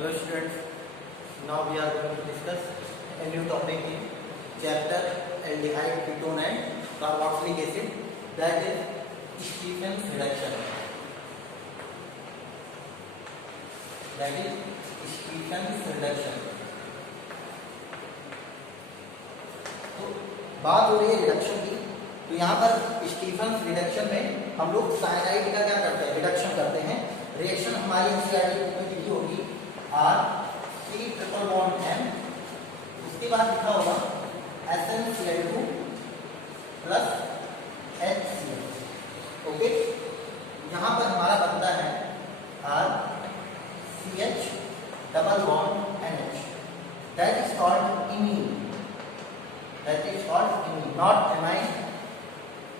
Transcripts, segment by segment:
Hello students, now we are going to discuss a new topic in chapter aldehyde, ketone and carboxylic acid, that is Stephen's reduction. That is Stephen's reduction. तो बात हो रही है reduction की, तो यहाँ पर स्टीफन्स रिडक्शन में हम लोग साइनाइड का क्या करते हैं, रिडक्शन करते हैं। रिएक्शन हमारी एनसीईआरटी बुक में लिखी होगी R3 उसके बाद लिखा होगा SnCl2 प्लस HCl। ओके, यहाँ पर हमारा बनता है RCH double bond NH, that is called imine, that is called imine, not amine.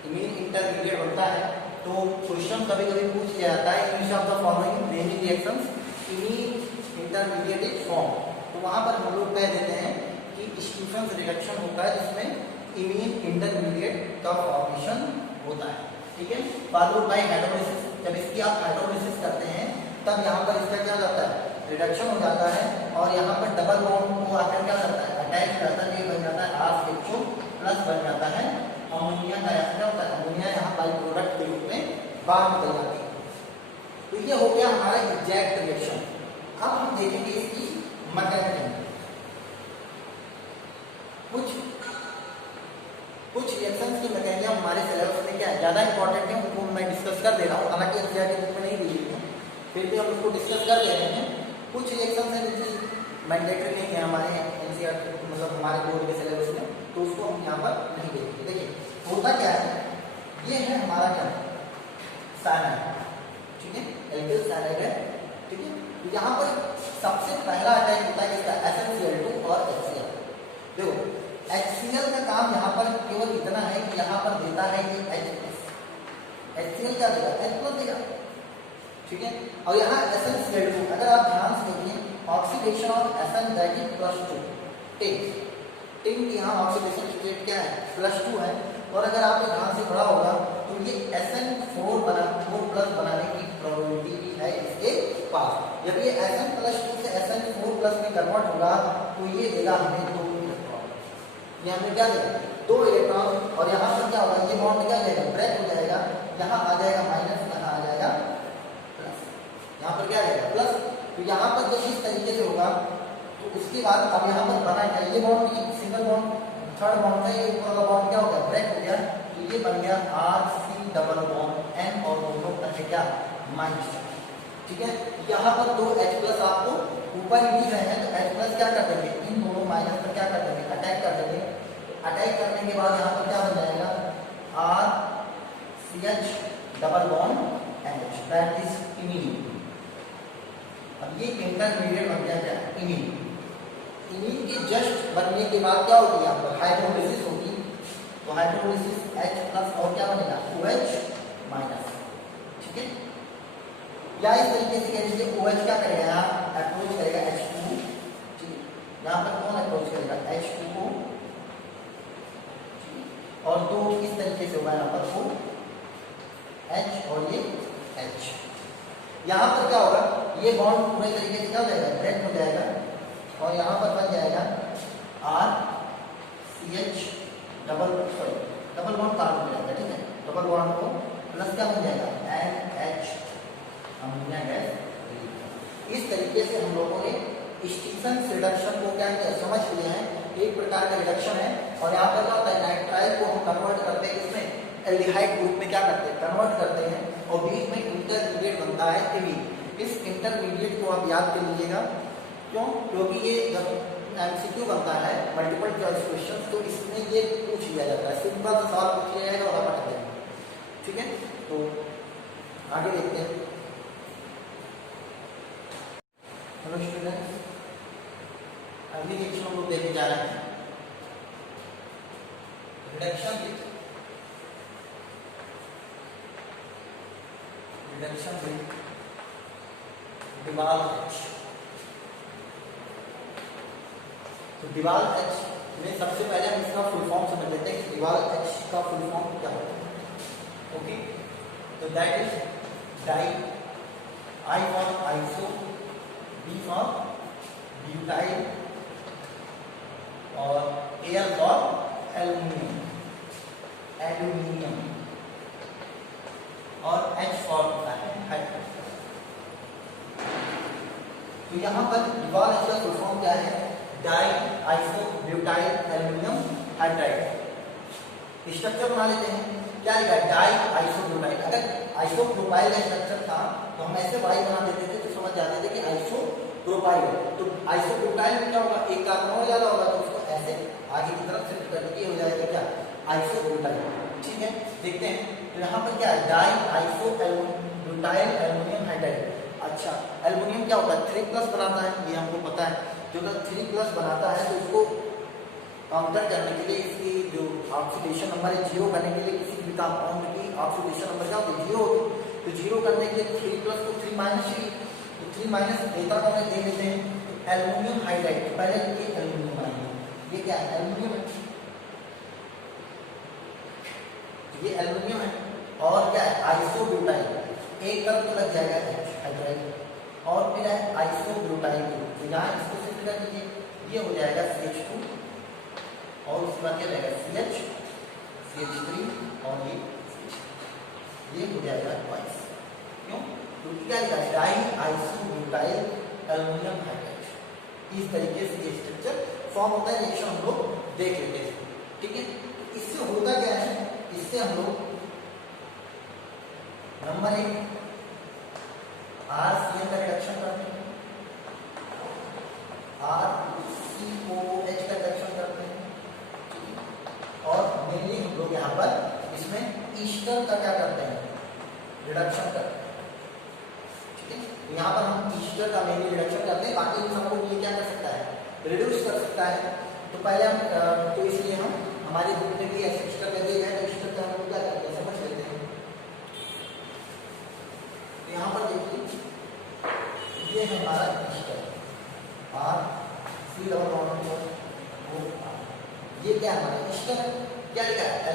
Imine intermediate बनता है, तो क्वेश्चन कभी कभी पूछ लिया जाता है in of the following naming reactions I mean intermediate is form, तो वहां पर हम लोग कह देते हैं कि स्टीफन्स रिडक्शन होता है जिसमें इमीन इंटरमीडिएट का फॉर्मेशन होता है। ठीक है, फॉलोड बाय हाइड्रोलिसिस। जब इसकी आप हाइड्रोलिसिस करते हैं तब यहाँ पर इसका क्या जाता है, रिडक्शन हो जाता है, और यहाँ पर डबल बॉन्ड को आकर क्या करता है, अटैच करता है, ये बन जाता है R प्लस बन जाता है अमोनिया का, क्या होता है अमोनिया यहाँ बाई प्रोडक्ट के रूप में बाहर निकल जाती है। तो ये हो गया हमारा एग्जैक्ट रिएक्शन। अब हम देखेंगे इसकी मैकेनिज्म। कुछ रिएक्शंस की मैकेनिज्म हमारे सिलेबस में क्या है, ज्यादा इंपॉर्टेंट है, उनको मैं डिस्कस कर दे रहा हूँ, हालांकि एनसीईआरटी बुक में नहीं दी है, फिर भी हम उसको डिस्कस कर ले रहे हैं। कुछ रिएक्शंस हैं जो मैंडेटरी नहीं है हमारे एनसीईआरटी, मतलब हमारे बोर्ड के सिलेबस में, तो उसको हम यहाँ पर नहीं देखेंगे। देखिए होता क्या है, ये है हमारा क्या साइनाइड, ठीक है, एल्किल साइनाइड है। ठीक है, तो यहाँ पर सबसे पहला अटैक होता है इसका SnCl2 और HCl। देखो HCl का काम यहाँ पर केवल इतना है कि यहाँ पर देता है ये H+, HCl क्या देगा, H+ देगा। ठीक है, और यहाँ SnCl2 अगर आप ध्यान से देखिए, oxidation of Sn that is +2, टिंग यहाँ ऑक्सीडेशन स्टेट क्या है, +2 है, और अगर आपने ध्यान से पढ़ा होगा तो ये SN4+ बनाने की प्रोबेबिलिटी भी है इसके पास। जब ये Sn+2 से SN4+ में कन्वर्ट होगा तो ये देगा हमें 2 इलेक्ट्रॉन, ये हमें क्या देगा 2 इलेक्ट्रॉन, और यहाँ पर क्या होगा, ये बॉन्ड क्या जाएगा, ब्रेक हो जाएगा, यहाँ आ जाएगा माइनस, यहाँ आ जाएगा प्लस, यहाँ पर क्या आएगा प्लस। तो यहाँ पर जब इस तरीके से होगा तो उसके बाद अब यहाँ पर बना क्या, ये bond single bond, third bond था, ये ऊपर का बॉन्ड क्या हो गया, ब्रेक हो गया, तो ये बन गया RC डबल बॉन्ड N, और दोनों कटे क्या माइनस। ठीक है, यहाँ पर 2 H+ आपको ऊपर ही दिख रहे हैं, तो H+ क्या कर देंगे, इन दोनों माइनस पर क्या कर देंगे, अटैक कर देंगे। अटैक करने के बाद यहाँ पर क्या बन जाएगा, RCH double bond NH, that is imine. अब ये इंटरमीडिएट बन गया क्या, इमीन। इमीन के जस्ट बनने के बाद क्या होगी, यहाँ पर हाइड्रोलिसिस होगी, तो हाइड्रोलिसिस H+ और क्या बनेगा, OH-। ठीक है, या इस तरीके से कह लीजिए OH क्या करेगा, अप्रोच करेगा H2, यहाँ पर कौन अप्रोच करेगा, H2 को, और 2 इस तरीके से होगा यहाँ पर OH और ये H। यहाँ पर क्या होगा, ये बॉन्ड पूरे तरीके से क्या हो जाएगा, ब्रेक हो जाएगा, और यहाँ पर बन जाएगा RCH डबल बॉन्ड कार्बन हो जाएगा। ठीक है, डबल बॉन्ड को प्लस क्या बन जाएगा, NH अमोनिया गैस। इस तरीके से हम लोगों ने स्टीफन्स रिडक्शन को क्या किया, समझ लिया है, एक प्रकार का रिडक्शन है। और यहाँ पर क्या होता है, नाइट्राइल को हम कन्वर्ट करते हैं इसमें एल्डिहाइड ग्रुप में, क्या करते हैं, कन्वर्ट करते हैं, और बीच में इंटरमीडिएट बनता है इमीन। इस इंटरमीडिएट को आप याद कर लीजिएगा, क्यों, क्योंकि ये जब MCQ बनता है मल्टीपल चॉइस क्वेश्चन, तो इसमें ये पूछ लिया जाता है, सिंपल सा सवाल पूछ लिया जाएगा और हटा देंगे। ठीक है, तो आगे देखते हैं। हेलो स्टूडेंट्स, अगली लेक्चर हम लोग देखने जा रहे हैं रिडक्शन विथ डिवाल H। तो डिवाल H में सबसे पहले हम इसका फुल फॉर्म समझ लेते हैं कि डिवाल H का फुल फॉर्म क्या होता है। ओके, तो that is di, I for iso, D for butyl और एयर फॉर एल्यूमिनियम, एल्यूमिनियम, और H फॉर होता है हाइड्रोजन। तो यहाँ पर डिवॉल्व एच का फुल फॉर्म क्या है? Di iso butyl aluminium hydride. Structure बना लेते हैं। क्या लिखा है? Di iso butyl. अगर आइसो प्रोपाइल का स्ट्रक्चर था तो हम ऐसे वाई बना देते थे तो समझ जाते थे कि आइसो प्रोपाइल। तो आइसो ब्यूटाइल में क्या होगा? एक कार्बन और ज्यादा होगा तो उसको ऐसे आगे की तरफ शिफ्ट करने की हो जाएगा क्या? Iso butyl. ठीक है, देखते हैं। तो यहाँ पर क्या है? Di iso butyl aluminium hydride. अच्छा, एल्यूमिनियम क्या होता है? 3+ बनाता है, ये हमको पता है। जो 3+ बनाता है तो इसको काउंटर करने के लिए इसकी जो ऑक्सीडेशन नंबर है 0 करने के लिए किसी भी कंपाउंड की ऑक्सीडेशन नंबर क्या होती है? 0 होती है। तो 0 करने के लिए 3+ को 3- चाहिए। तो 3- देता तो हमें दे देते हैं। तो एल्यूमिनियम हाइड्राइड, तो पहले ये एल्यूमिनियम बनाएंगे। ये क्या है? एल्यूमिनियम है, ये एल्यूमिनियम है। और क्या है? आइसोब्यूटाइल, एक तरफ तो लग जाएगा H हाइड्राइड और फिर है आइसोब्यूटाइल। तो यहाँ इसको शिफ्ट कर दीजिए, ये हो जाएगा CH2 और उसके बाद क्या रहेगा? CH, CH3 और ये हो जाएगा ट्वाइस। क्यों? क्योंकि क्या लिखा है? Die isobutyl aluminium hydride. इस तरीके से ये स्ट्रक्चर फॉर्म होता है। रिएक्शन हम लोग देख लेते हैं। ठीक है, इससे होता क्या है? इससे हम लोग नंबर 1 RCN का रिडक्शन करते हैं, RCOH का रिडक्शन करते हैं, और मेनली हम लोग यहाँ पर इसमें ईस्टर का क्या करते हैं? रिडक्शन करते हैं। ठीक है, तो यहाँ पर हम ईस्टर का मेनली रिडक्शन करते हैं। बाकी इन सबको ये क्या कर सकता है? रिड्यूस कर सकता है। तो पहले हम तो इसलिए हम हमारे ग्रुप में भी ऐसे ईस्टर कर दिया है। तो ईस्टर का हम लोग क्या करते हैं? समझ लेते हैं। तो यहाँ पर देखिए, ये है हमारा Easter, RC double bond O। ये क्या है हमारा ईस्टर? क्या लिखा है?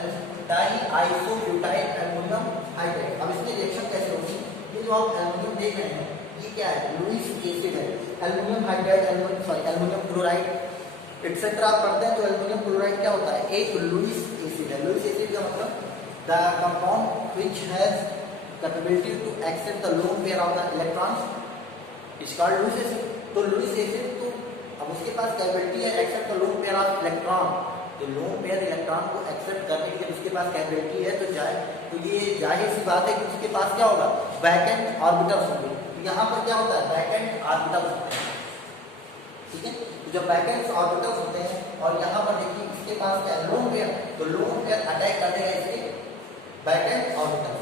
Die isobutyl aluminium hydride. अब इसमें रिएक्शन कैसे होगी? ये जो आप एल्यूमिनियम देख रहे हैं ये क्या है? लुईस एसिड है। Aluminium hydride, aluminium chloride etcetera आप पढ़ते हैं तो एल्यूमिनियम क्लोराइड क्या होता है? एक लुईस एसिड है। लुईस एसिड का मतलब the compound which has capability to accept the lone pair of the electrons is called Lewis acid. तो लुईस एसिड तो अब उसके पास कैपेबिलिटी है accept the lone pair of electron. तो लोन पेयर इलेक्ट्रॉन को एक्सेप्ट करने के लिए उसके पास कैपेबिलिटी है तो ये जाहिर सी बात है कि उसके पास क्या होगा? वैकेंट ऑर्बिटल्स होंगे। तो यहाँ पर क्या होता है? वैकेंट ऑर्बिटल्स होते हैं। ठीक है, तो जब वैकेंट ऑर्बिटल्स होते हैं और यहाँ पर देखिए इसके पास क्या है? Lone pair. तो लोन पेयर अटैक कर देगा इसके वैकेंट ऑर्बिटल्स।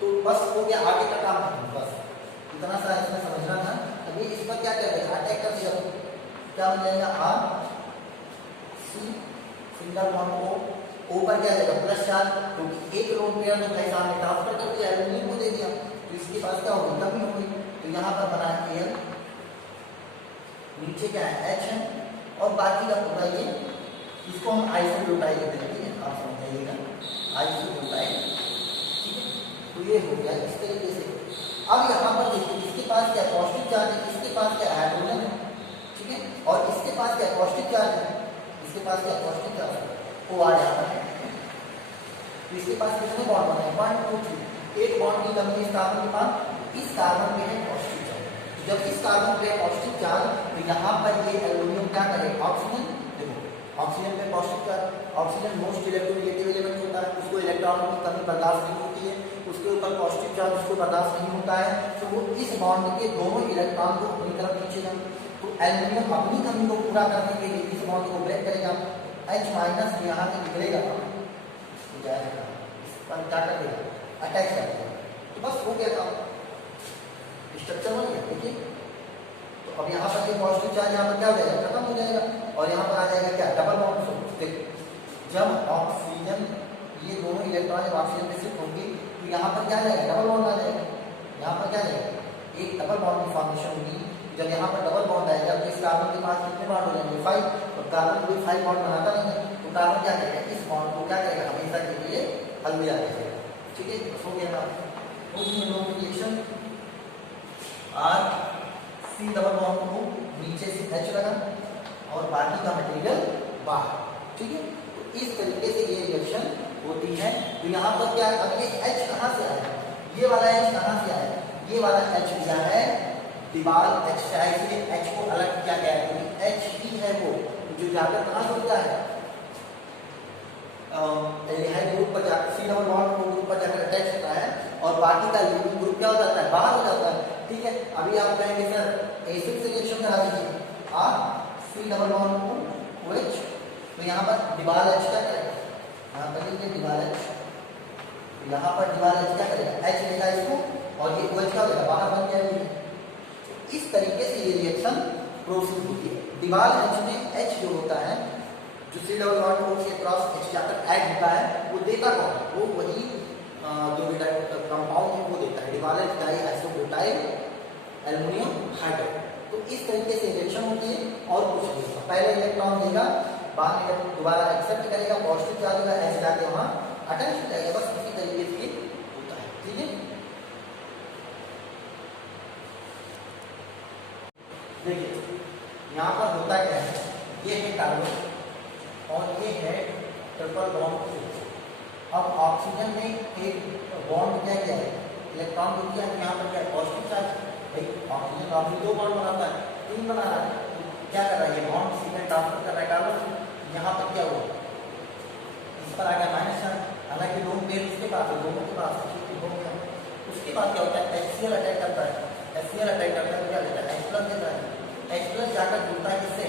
तो बस हो गया, आगे का काम है बस इतना सा इसमें समझना था। अभी इस पर क्या कर देगा? अटैक कर दिया तो क्या बन जाएगा? RC सिंगल बॉन्ड O पर क्या जाएगा? प्लस चार्ज, क्योंकि एक लोन पेयर तो भाई सामने ट्रांसफर कर दिया, एल्यूमिनियम को दे दिया, तो इसके पास क्या होगी? कमी हो गई। तो यहाँ पर बना है Al, नीचे क्या है? H है, और बाकी का पूरा ये इसको हम आइसोब्यूटाइल कहते हैं। ठीक है, आप समझ जाइएगा आइसोब्यूटाइल। ठीक है, तो ये हो गया इस तरीके से। अब यहाँ पर देखिए इसके पास क्या? पॉजिटिव चार्ज है, इसके पास क्या? हाइड्रोजन है। ठीक है, और इसके पास क्या? पॉजिटिव चार्ज है, इसके पास क्या? पॉजिटिव चार्ज है। वो आ जाता है। तो इसके पास कितने बॉन्ड बने? 1 2 3। एक बॉन्ड की कमी इस कार्बन के पास, इस कार्बन पे है पॉजिटिव चार्ज। जब इस कार्बन पे पॉजिटिव चार्ज तो यहाँ पर ये एल्यूमिनियम क्या करेगा? ऑक्सीजन, देखो ऑक्सीजन पे positive charge, oxygen most electronegative element होता है, उसको इलेक्ट्रॉन की कमी बर्दाश्त नहीं होती है, उसके ऊपर पॉजिटिव चार्ज उसको बर्दाश्त नहीं होता है, तो वो इस बॉन्ड के दोनों इलेक्ट्रॉन को अपनी तरफ खींचेगा। तो एल्यूमिनियम अपनी कमी को पूरा करने के लिए इस बॉन्ड को ब्रेक करेगा, H- यहाँ से निकलेगा तो जाएगा, इस पर क्या कर देगा? अटैच कर देगा। तो बस हो गया काम, स्ट्रक्चर बन गया। देखिए, तो अब यहाँ पर ये पॉजिटिव चार्ज यहाँ पर क्या हो जाएगा? खत्म हो जाएगा, और यहाँ पर आ जाएगा क्या? Double bond. जब ऑक्सीजन, ये दोनों इलेक्ट्रॉन जब ऑक्सीजन में शिफ्ट होंगी तो यहाँ पर क्या जाएगा? डबल बॉन्ड आ जाएगा। यहाँ पर क्या जाएगा? एक डबल बॉन्ड की फॉर्मेशन होगी। जब यहाँ पर डबल बॉन्ड आएगा तो इस कार्बन के पास कितने बॉन्ड हो जाएंगे? 5। और कार्बन कोई 5 बॉन्ड बनाता नहीं है, तो कार्बन क्या करेगा? इस बॉन्ड को क्या करेगा? हमेशा के लिए अलविदा करेगा। ठीक है, हो गया ना? Reaction RC C double bond को नीचे से H लगा और बाकी का मटेरियल बाहर, ठीक है। तो इस तरीके से ये रिएक्शन होती है। तो यहाँ पर क्या, अब ये H कहाँ से आया, ये वाला H कहाँ से आया, ये वाला H दिया है दीवार एक्सट्राइज से H को अलग किया गया है, क्योंकि H ही है वो जो जाकर कहाँ से होता है एल्डिहाइड ग्रुप पर जाकर सी डबल बॉन्ड ग्रुप पर जाकर अटैच होता है और बाकी का लीविंग ग्रुप क्या हो जाता है, बाहर हो जाता है, ठीक है। अभी आप कहेंगे सर एसिड से रिएक्शन करा दीजिए, सी डबल बॉन्ड को OH, तो यहाँ पर दीवार H क्या करेगा, यहाँ पर लीजिए दीवार H, यहाँ पर दीवार H क्या करेगा, H लेगा इसको और ये OH क्या होगा, बाहर बन जाएगी। इस तरीके से ये रिएक्शन प्रोसीड होती है। दीवार H में H जो होता है, जो सी डबल बॉन्ड O के क्रॉस H जाकर ऐड होता है, वो देता कौन है, वो वही जो कंपाउंड है वो देता है, दीवार H डाइआइसोब्यूटाइल एल्युमिनियम हाइड्राइड। तो इस तरीके से रिएक्शन होती है और कुछ नहीं होता। पहले इलेक्ट्रॉन देगा, बाद में दोबारा एक्सेप्ट करेगा, पॉजिटिव चार्ज होगा, H जाके वहाँ अटैच हो जाएगा, बस इसी तरीके से होता है, ठीक है। देखिए यहाँ पर होता क्या है, ये है कार्बन और ये है ट्रिपल बॉन्ड। अब ऑक्सीजन में एक बॉन्ड क्या है, इलेक्ट्रॉन को किया, यहाँ पर क्या पॉजिटिव चार्ज, ऑक्सीजन ऑक्सीजन दो बॉन्ड बनाता है, तीन बना रहा है, क्या कर रहा है, ये बॉन्ड सीक्वेंस ट्रांसफर कर रहा है कार्बन, यहाँ पर क्या हुआ, इस पर आ गया माइनस चार्ज, हालांकि दोनों पेयर उसके पास है, दोनों के पास है, उसके बाद क्या होता है, HCl अटैक करता है, HCl अटैक करता है तो क्या देता है, H+ देता है, H+ जाकर जुड़ता है किससे,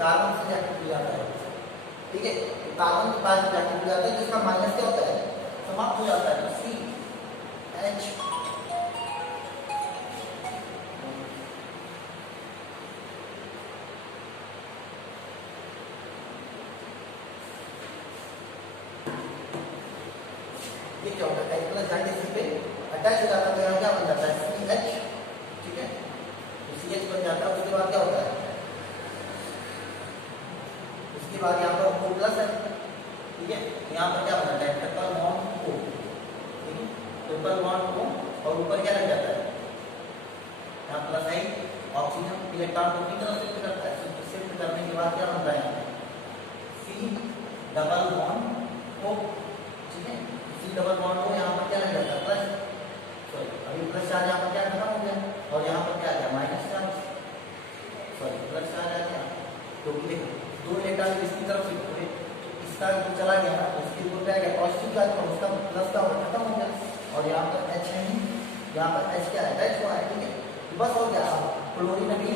कार्बन से जाकर जुड़ जाता है, ठीक है। कार्बन के पास जाकर जुड़ जाता है, जिसका माइनस क्या होता है, समाप्त हो जाता है, तो CH ये क्या होता है, H+ जाके इस पे अटैच हो जाता है, तो यहाँ क्या बन जाता है CH, ठीक है, तो CH बन जाता है। उसके बाद क्या होता है, उसके बाद यहाँ पर O+ है, ठीक है, यहाँ पर क्या बन जाता है ट्रिपल बॉन्ड O, ठीक है, ट्रिपल बॉन्ड O और ऊपर क्या लग जाता है, यहाँ प्लस है, ऑक्सीजन इलेक्ट्रॉन को कितनी तरफ शिफ्ट करता है, शिफ्ट करने के बाद क्या बन रहा है C डबल बॉन्ड O, ठीक है, C डबल बॉन्ड O यहाँ पर क्या लग जाता है प्लस, सॉरी अभी प्लस चार्ज यहाँ पर क्या खत्म हो गया और यहाँ पर क्या आ गया minus charge, sorry plus charge आ गया, क्योंकि देखो दो इलेक्ट्रॉन इसकी तरफ शिफ्ट हुए, तो इसका जो चला गया ना उसके ऊपर क्या गया पॉजिटिव चार्ज, और उसका प्लस का खत्म हो गया और यहाँ पर H है, यहाँ पर H क्या है अटैच हुआ है, ठीक है, तो बस हो गया। अब क्लोरीन अभी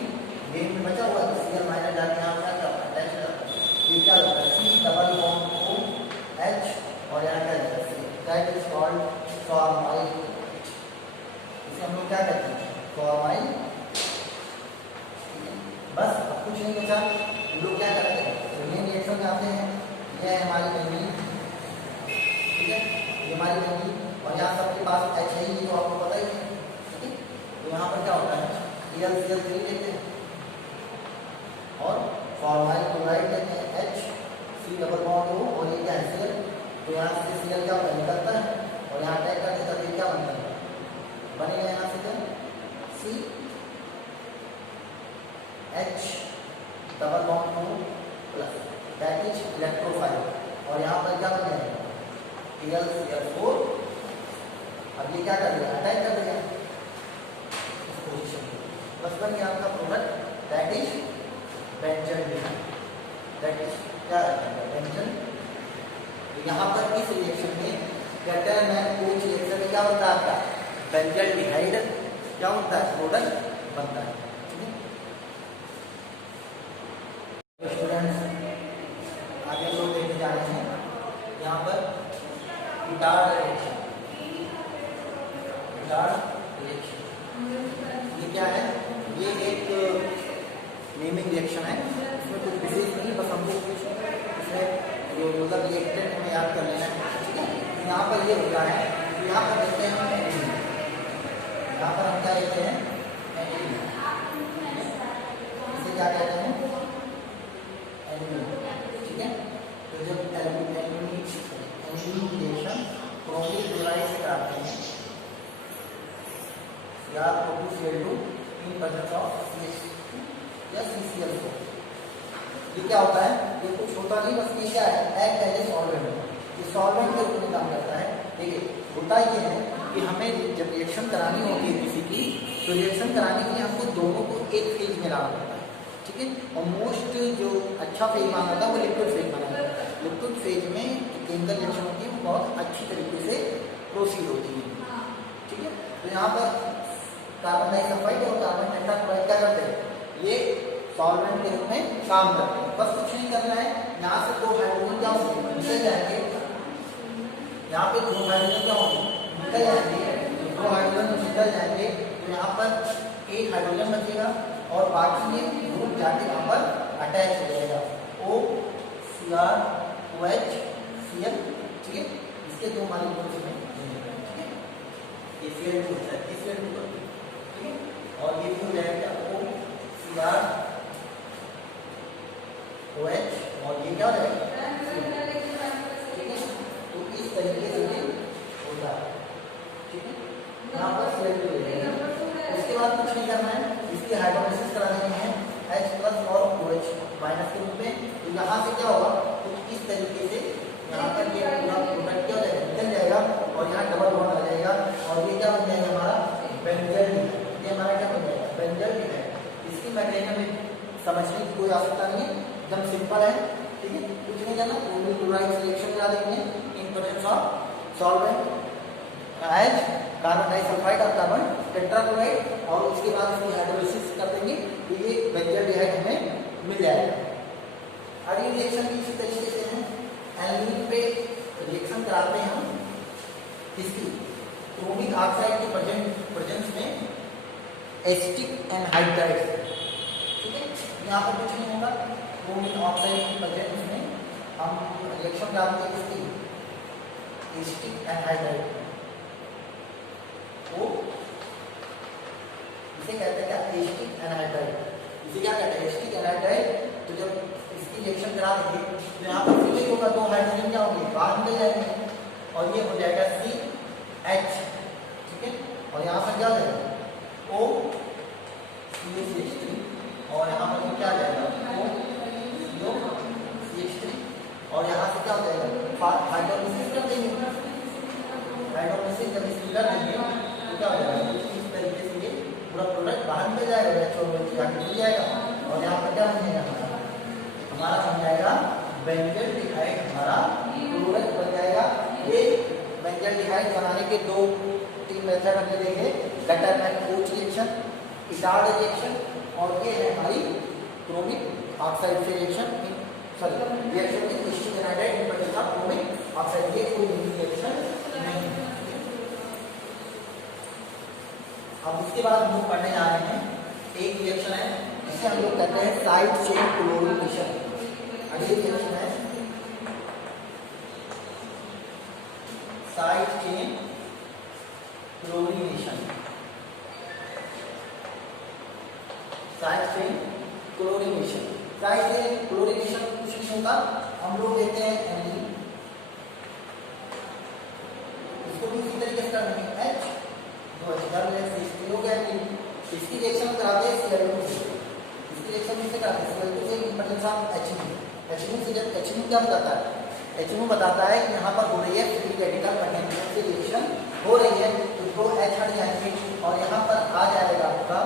गेम में बचा हुआ है, तो Cl माइनस जाके यहाँ पर क्या अटैच हो जाता है, ये क्या होता है C double bond O H और यहाँ क्या जाता है दैट इज कॉल्ड फॉर्माइल, इसे हम लोग क्या कहते हैं फॉर्माइल, बस अब कुछ नहीं बचा। हम लोग क्या करते हैं, मेन रिएक्शन में आते हैं, ये है हमारी बेंजीन, ठीक है, ये हमारी बेंजीन और यहाँ सबके पास H है ही, तो आपको पता ही है, ठीक है। तो यहाँ पर क्या होता है ClCl3 लेते हैं और फॉर्माइल क्लोराइड लेते हैं H, C double bond O और ये क्या है Cl, तो यहाँ से Cl क्या होता है निकलता है और यहाँ अटैक करते हैं, तब क्या बनता है, बनेगा यहाँ से क्या C H double bond O plus that is electrophile और यहाँ पर क्या बन जाएगा ClCl4, अब ये क्या कर दिया अटैक कर दिया इस पोजीशन पे, बस बन गया आपका product that is benzene, that is क्या है बेंजन। तो यहाँ पर इस रिएक्शन में कैटल में कोई रिएक्शन में क्या बनता है आपका बेंजल्डिहाइड क्या होता है प्रोडक्ट बनता है, ठीक है। स्टूडेंट्स आगे लोग देखने जा रहे हैं यहाँ पर गिटार रिएक्शन, गिटार रिएक्शन ये क्या है, ये एक नेमिंग रिएक्शन है, इसमें कुछ विशेष नहीं, बस हमको कुछ इसमें जो मतलब रिएक्टेंट में याद कर लेना है, ठीक है। यहाँ पर ये होता है, यहाँ पर देखते हैं एल्यूमिनियम, यहाँ पर हम क्या लेते हैं एल्यूमिनियम, इसे क्या कहते हैं एल्यूमिनियम, ठीक है। तो जब एल्यूमिनियम रिएक्शन क्रोमियम क्लोराइड से कराते हैं या Cl2 3% ऑफ CL4। ये क्या होता है, ये कुछ होता नहीं, बस ये क्या है, एक्ट एज ए सॉल्वेंट, ये सॉल्वेंट के रूप में काम करता है। देखिए होता ये है कि हमें जब रिएक्शन करानी होती है किसी की, तो रिएक्शन कराने के लिए हमको दोनों को एक फेज में लाना पड़ता है, ठीक है। और मोस्ट जो अच्छा फेज माना जाता है वो लिक्विड फेज माना जाता है। लिक्विड फेज में केमिकल रिएक्शन होती है वो बहुत अच्छी तरीके से प्रोसीड होती है, ठीक है। तो यहाँ पर कार्बन डाइसल्फाइड और कार्बन टेट्राक्लोराइड क्या करते हैं, ये सॉल्वेंट के रूप में काम करते हैं। बस कुछ नहीं करना है, यहाँ से दो हाइड्रोजन क्या होंगे, निकल जाएंगे, यहाँ पे दो हाइड्रोजन क्या होंगे, निकल जाएंगे, दो हाइड्रोजन निकल जाएंगे, तो यहाँ पर एक हाइड्रोजन बचेगा और बाकी ये ग्रुप जाके यहाँ पर अटैच हो जाएगा, O Cr OH Cl, ठीक है। इसके दो मॉलिक्यूल्स में, ठीक है, ये Cl2 है, Cl2, ठीक है, और ये हो जाएगा O Cr OH और ये क्या हो जाएगा, ठीक है। तो इस तरीके से ये होता है, ठीक है। यहाँ पर Cl2 ले लेंगे, उसके बाद कुछ नहीं करना है, इसकी हाइड्रोलाइसिस करा देनी है H+ और OH- के रूप में। तो यहाँ से क्या होगा, तो इस तरीके से यहाँ पर ये पूरा प्रोडक्ट क्या हो जाएगा, निकल जाएगा और यहाँ डबल बॉन्ड आ जाएगा और ये क्या बन जाएगा हमारा बेंजल्डिहाइड। ये हमारा क्या बन जाएगा, बेंजल्डिहाइड। इसकी मैकेनिज्म समझने की कोई आवश्यकता नहीं है, एकदम सिंपल है, ठीक है। कुछ नहीं करना, ब्रोमीन क्लोराइड रिएक्शन करा देंगे in presence of solvent as carbon disulphide और कार्बन टेट्राक्लोराइड, और उसके बाद इसकी हाइड्रोलाइसिस कर देंगे तो ये बेंजल्डिहाइड हमें मिल जाएगा। और ये रिएक्शन भी इसी तरीके से है, एल्यूमिनियम पे रिएक्शन कराते हैं हम इसकी क्रोमिक ऑक्साइड के प्रेजेंस में एसिटिक एनहाइड्राइड, ठीक है। यहाँ पर कुछ नहीं होगा, क्रोमिक ऑक्साइड के प्रेजेंस में हम रिएक्शन कराते हैं इसकी एसिटिक एनहाइड्राइड को, इसे कहते हैं क्या, एसिटिक एनहाइड्राइड। इसे क्या कहते हैं, एसिटिक एनहाइड्राइड। तो जब इसकी रिएक्शन करा देंगे तो यहाँ पर फिर होगा, दो हाइड्रोजन क्या होंगे, बाहर निकल जाएंगे और ये हो जाएगा CH, ठीक है। और यहाँ पर क्या हो जाएगा, O CH3 और यहाँ पर क्या आ जाएगा, O CO CH3 और यहाँ से क्या हो जाएगा, हाइड्रोलाइसिस कर देंगे। हाइड्रोलाइसिस जब इसकी कर देंगे तो क्या हो जाएगा, इस तरीके से ये पूरा प्रोडक्ट बाहर निकल जाएगा, जाके मिल जाएगा और यहाँ पर क्या बन जाएगा, हमारा बन जाएगा बेंजल्डिहाइड, हमारा क्लोराइड बन जाएगा। ये बेंजल्डिहाइड बनाने के दो तीन मेथड हम देखेंगे, गटर-मैन-कोच रिएक्शन, इटार्ड रिएक्शन, और ये है हमारी क्रोमिक ऑक्साइड से रिएक्शन, सॉरी रिएक्शन की acetic anhydride in presence of chromic oxide. ये कोई रिएक्शन नहीं है। अब उसके बाद हम लोग पढ़ने जा रहे हैं एक रिएक्शन है जिसे हम लोग कहते हैं साइड चेन क्लोरीनेशन। अगली रिएक्शन है side chain chlorination. Side chain chlorination, side chain chlorination कुछ नहीं होता, हम लोग लेते हैं एल्यूमिनियम, इसको भी इसी तरीके से करेंगे, H दो कर ले हो गया। इसकी रिएक्शन कराते हैं Cl2 से, इसकी रिएक्शन किससे कराते हैं, Cl2 से इन प्रेजेंस ऑफ H2 से। जब H2 क्या बताता है, H2 बताता है कि यहाँ पर हो रही है फ्री रेडिकल मैकेनिज्म से रिएक्शन हो रही है, तो दो H हट जाएंगे और यहाँ पर आ जाएगा आपका,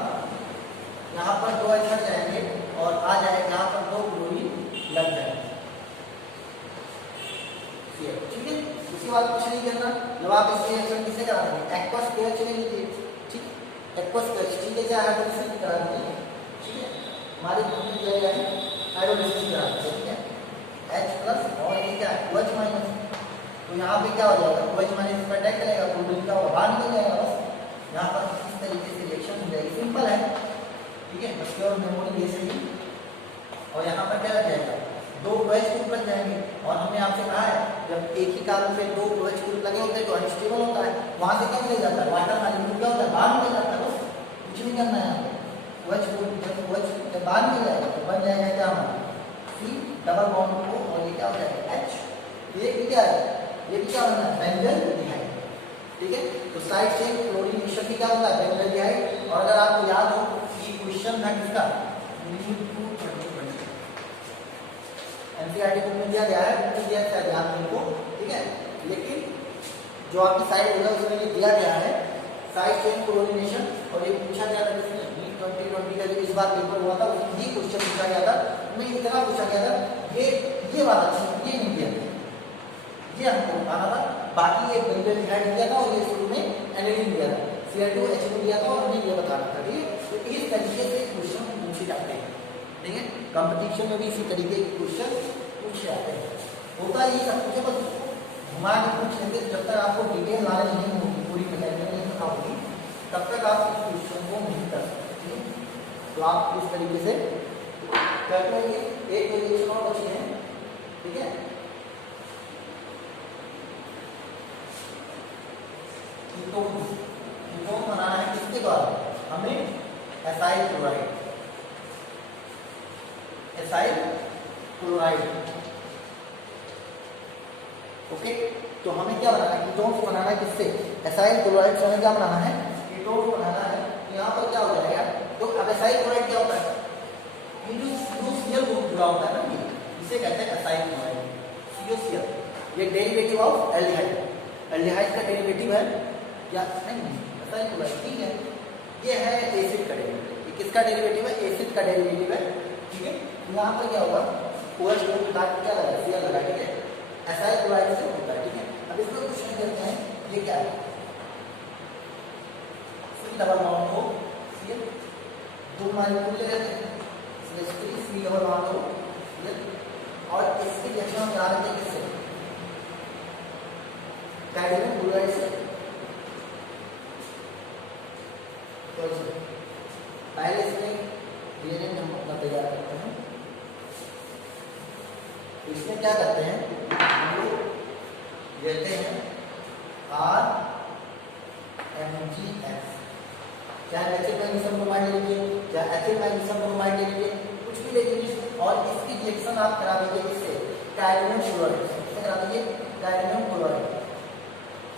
यहाँ पर दो H हट जाएंगे और आ जाएगा यहाँ पर दो क्लोरीन लग जाएंगे, ठीक है। उसके बाद कुछ नहीं करना, जब आप इस रिएक्शन किससे करा देंगे, एक्वस pH ले लीजिए, ठीक है, एक्वस pH, ठीक है, क्या हाइड्रोलाइसिस करा देंगे, ठीक है, हमारी ग्रुप ले जाए हाइड्रोलाइसिस करा देंगे, ठीक है, H+ और ये क्या है OH-, तो यहाँ पे क्या हो जाएगा, OH- पर अटैक करेगा, क्लोरीन का बाहर निकल जाएगा, बस यहाँ पर इस तरीके से रिएक्शन हो जाएगी, सिंपल है, ठीक है, बस केवल मेमोरी ले सही। और यहाँ पर क्या लग जाएगा, दो OH ग्रुप लग जाएंगे, और हमने आपसे कहा है जब एक ही कार्बन पे दो OH ग्रुप लगे होते हैं तो अनस्टेबल होता है, वहां से क्या मिल जाता है, वाटर मॉलिक्यूल क्या होता है, बाहर निकल जाता है, बस कुछ नहीं करना है। OH ग्रुप जब OH जब बाहर निकल जाएगा तो बन जाएगा क्या हमारा C डबल बॉन्ड O और ये क्या हो जाएगा H, ये भी क्या है, ये भी क्या बनना है, बेंजल्डिहाइड, ठीक है। तो साइड चेन क्लोरीनेशन भी क्या होता है, बेंजल्डिहाइड। और अगर आपको याद हो कि क्वेश्चन था किसका, एनसीईआरटी बुक में दिया गया है, बुक में दिया गया ध्यान इनको, ठीक है। लेकिन जो आपकी साइड होगा उसमें ये दिया गया है साइड चेन कोऑर्डिनेशन, और ये पूछा गया था इसमें 2020 का जो इस बार पेपर हुआ था उसमें ये क्वेश्चन पूछा गया था, मैं इतना पूछा गया था ये बात अच्छी, ये नहीं दिया, ये हमको बताना था। बाकी ये बिल्कुल दिया था और ये शुरू में एनएलडी दिया था, CR2 HM दिया था और हमें ये बताना था, ठीक है। तो इस तरीके से क्वेश्चन पूछे जाते हैं, ठीक है। कंपटीशन में भी इसी तरीके के क्वेश्चन पूछे जाते हैं। होता ही सब कुछ बस घुमा के पूछ लेंगे, जब तक आपको डिटेल नॉलेज नहीं होगी, पूरी मैकेनिक्स नहीं पता होगी, तब तक आप इस क्वेश्चन को नहीं कर सकते, ठीक है। तो आप इस तरीके से कर लेंगे। एक वेरिएशन और बची है, ठीक है। कीटोन बनाना है किसके द्वारा, हमें acyl chloride, acyl chloride, okay. तो हमें क्या बनाना है, कीटोन को बनाना है किससे, एसाइल क्लोराइड से हमें क्या बनाना है, कीटोन को बनाना है। यहाँ पर क्या हो जाएगा, तो अब एसाइल क्लोराइड क्या होता है, CuCl ग्रुप जुड़ा होता है ना, इसे कहते हैं एसाइल क्लोराइड, CuCl। ये डेरिवेटिव ऑफ एल्डिहाइड, एल्डिहाइड का डेरिवेटिव है या नहीं, एसाइल क्लोराइड, ठीक है। ये है एसिड का डेरिवेटिव, ये किसका डेरिवेटिव है, एसिड का डेरिवेटिव है, ठीक है। यहाँ पर क्या होगा, OH ग्रुप के साथ क्या लगा, Cl लगा, ठीक है। एसाइल क्लोराइड से होता है, ठीक है। अब इसमें क्वेश्चन करते हैं, ये क्या है, C double bond O Cl, दो मॉलिक्यूल ले लेते हैं, CH3 C double bond O Cl, और इसकी रिएक्शन हम करा देते हैं किससे, कैडमियम क्लोराइड से। तो पहले इसमें रिएजेंट हम अपना तैयार करते हैं। तो इसमें क्या करते हैं, हम लोग लेते हैं RMgS, चाहे एसिड मैग्नीशियम ब्रोमाइड ले लीजिए, चाहे एसिड मैग्नीशियम ब्रोमाइड ले लीजिए, कुछ भी ले लीजिए, और इसकी रिएक्शन आप करा दीजिए किससे, कैडमियम क्लोराइड से करा दीजिए, कैडमियम क्लोराइड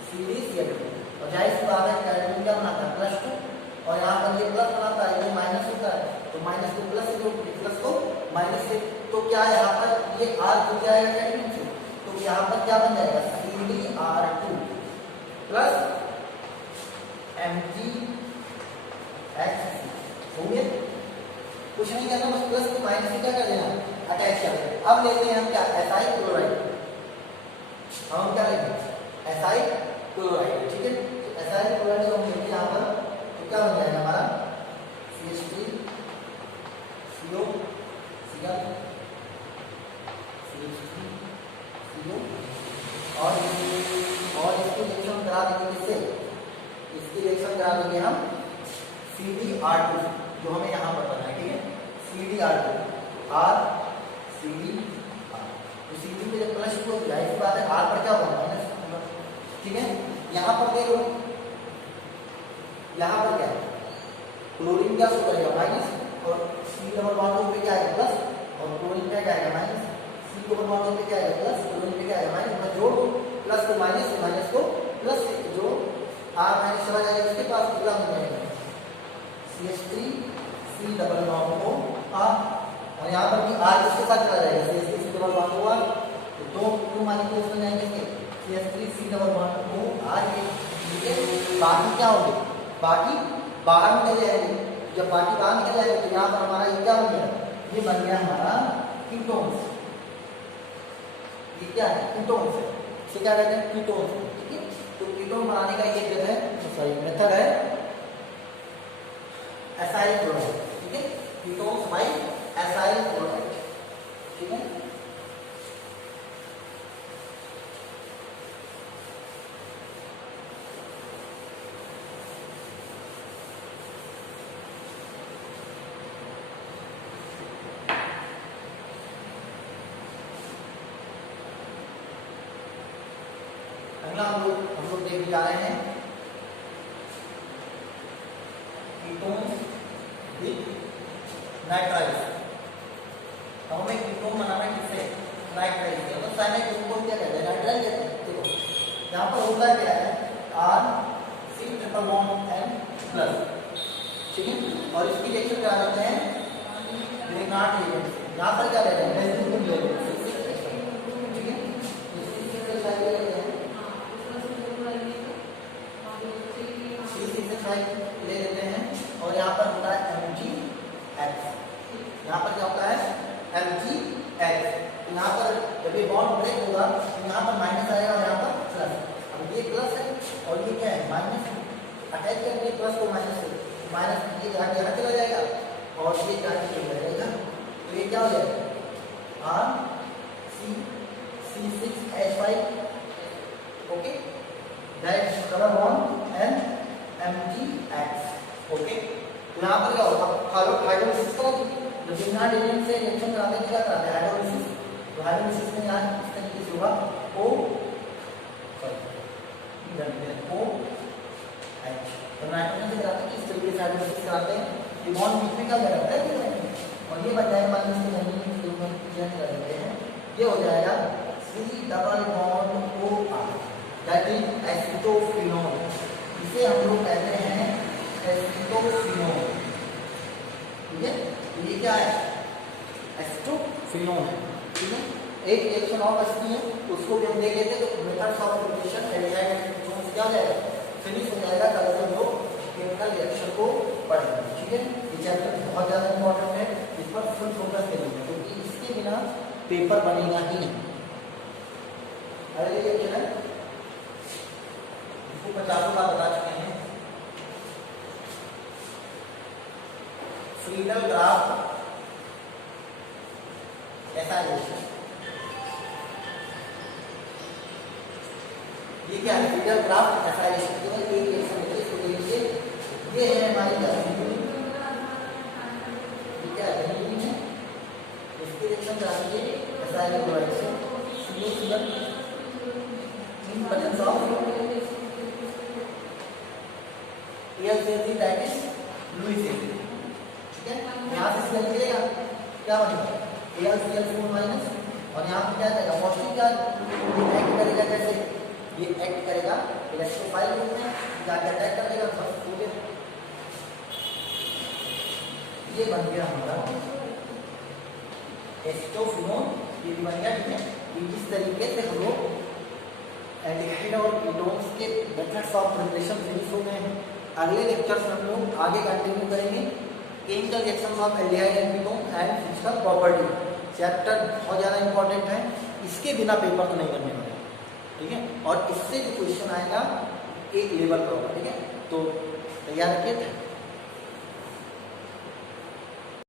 CdCl2। और जाहिर सी बात है कैडमियम क्या बनाता है, +2, और यहाँ पर ये प्लस बनाता है, ये माइनस होता है, तो माइनस को प्लस से, प्लस को माइनस से, तो क्या यहाँ पर ये R जुड़ जाएगा कैडमियम से, तो यहाँ पर क्या बन जाएगा, CdR2 प्लस MgHc, होंगे कुछ नहीं करना, बस प्लस को माइनस से क्या कर देना, अटैच कर देना। अब लेते हैं हम क्या, एसाइल क्लोराइड, हम क्या लेंगे, एसाइल क्लोराइड, ठीक है। तो एसाइल क्लोराइड को हम लेंगे यहाँ पर, तो क्या हो जाएगा हमारा, CH3 CO Cl CH3 CO, और इसकी रिएक्शन करा देंगे किससे, इसकी रिएक्शन करा देंगे हम CdR2, जो हमें यहाँ पर करना है, ठीक है। CdR2 R CdR, तो CD पे जब प्लस को जाहिर सी बात है R पर क्या होगा, माइनस, ठीक है। यहाँ पर देखो, यहाँ पर क्या है, क्लोरीन क्या शो करेगा, माइनस, और C डबल बॉन्ड पे क्या आएगा, प्लस, और क्लोरीन पे क्या आएगा, माइनस, C डबल बॉन्ड पे क्या आएगा, प्लस, क्लोरीन पे क्या आएगा, माइनस, मैं जोड़ दूं, प्लस को माइनस से, माइनस को प्लस से, जो R माइनस चला जाएगा उसके पास पूरा हो जाएगा, CH3 C double bond O R, और यहाँ पर भी R इसके साथ चला जाएगा, CH3 C double bond O R, तो दो मॉलिक्यूल्स बन जाएंगे, CH3 C double bond O R, ठीक है। बाकी क्या होंगे, बाकी बाहर निकल जाएंगे, जब बाकी बाहर निकल जाएंगे तो यहाँ पर हमारा ये क्या बन गया, ये बन गया हमारा कीटोन्स, ये क्या है, कीटोन्स, इसे क्या कहते हैं, कीटोन्स, ठीक है। तो कीटोन बनाने का ये जो है, सॉरी मेथड है एसाइल क्लोराइड, ठीक है, कीटोन्स बाय एसाइल क्लोराइड, ठीक है। अगला हम लोग देख जा रहे हैं कीटोन्स विद नाइट्राइल। अब हमें कीटोन बनाना है किससे, नाइट्राइल से, तो साइनाइड ग्रुप को क्या कहते हैं, नाइट्राइल कहते हैं। देखो यहाँ पर होता क्या है, R C triple bond N plus, ठीक है, और इसकी रिएक्शन क्या करते हैं नॉट एजेंट से। यहाँ पर क्या ले रहे हैं, रेसिड्यू ले रहे हैं, ठीक है। C6H5 ले लेते हैं, C6H5 ले लेते हैं और यहाँ पर होता है MgX। यहाँ पर क्या होता है MgX। यहाँ पर जब ये बॉन्ड ब्रेक होगा तो यहाँ पर माइनस आएगा और यहाँ पर प्लस। अब ये प्लस है और ये क्या है माइनस है, अटैच करके प्लस को माइनस से, माइनस ये जाके यहाँ चला जाएगा और ये जाके चला जाएगा, तो ये क्या हो जाएगा C6H5, okay, that double bond and MgX, okay. तो यहाँ पर क्या होगा, हाइड्रोलिसिस का जब जिम्नाट एजेंट से रिएक्शन कराते हैं क्या कराते हैं हाइड्रोलिसिस, तो हाइड्रोलिसिस में यहाँ इस तरीके से होगा O तो नाइट्रोजन से कराते हैं इस तरीके से हाइड्रोलिसिस कराते हैं, ये बॉन्ड बीच में क्या रहता है और ये बन जाएगा मान लीजिए चेंज कर देते हैं, ये हो जाएगा C double bond OR that is acetophenol, इसे हम लोग कहते हैं एसिटोफिनोल, ठीक है। ये क्या है एसिटोफिनोल है, ठीक है। एक रिएक्शन और बचती है उसको भी हम देख लेते हैं, तो मेथड्स ऑफ प्रिपरेशन एल्डिहाइड क्या हो जाएगा फिनिश हो जाएगा, कल से हम लोग केमिकल रिएक्शन को पढ़ेंगे, ठीक है। ये चैप्टर बहुत ज़्यादा इंपॉर्टेंट है, इस पर फुल फोकस करेंगे क्योंकि इसके बिना पेपर बनेगा ही नहीं। अरे रिएक्शन है इसको 50 बार बता चुके हैं, फ्रीडल ग्राफ एसाइलेशन, ये क्या है फ्रीडल ग्राफ एसाइलेशन, केवल एक रिएक्शन होती है, इसको देख लीजिए, ये है हमारी क्या है इसकी रिएक्शन कराएंगे acylation in presence of AlCl3 that is Lewis acid, ठीक है। यहाँ से Cl निकलेगा क्या बनेगा AlCl4 माइनस और यहाँ पे क्या जाएगा पॉजिटिव चार्ज एक्ट करेगा, कैसे ये एक्ट करेगा इलेक्ट्रोफाइल ग्रुप में जाके अटैक कर देगा, बस पूरे ये बन गया हमारा एसिटोफिनोल, ये भी बन गया, ठीक है। इस तरीके से हम लोग एल्डिहाइड और कीटोन्स के मेथड्स ऑफ प्रिपरेशन फिनिश हो गए हैं। अगले लेक्चर्स में हम लोग आगे कंटिन्यू करेंगे chemical reactions of aldehyde and ketone and physical property. Chapter बहुत ज़्यादा इंपॉर्टेंट है, इसके बिना पेपर तो नहीं बनने वाला, ठीक है। और इससे जो क्वेश्चन आएगा एक लेवल का होगा, ठीक है। तो तैयार रखिए।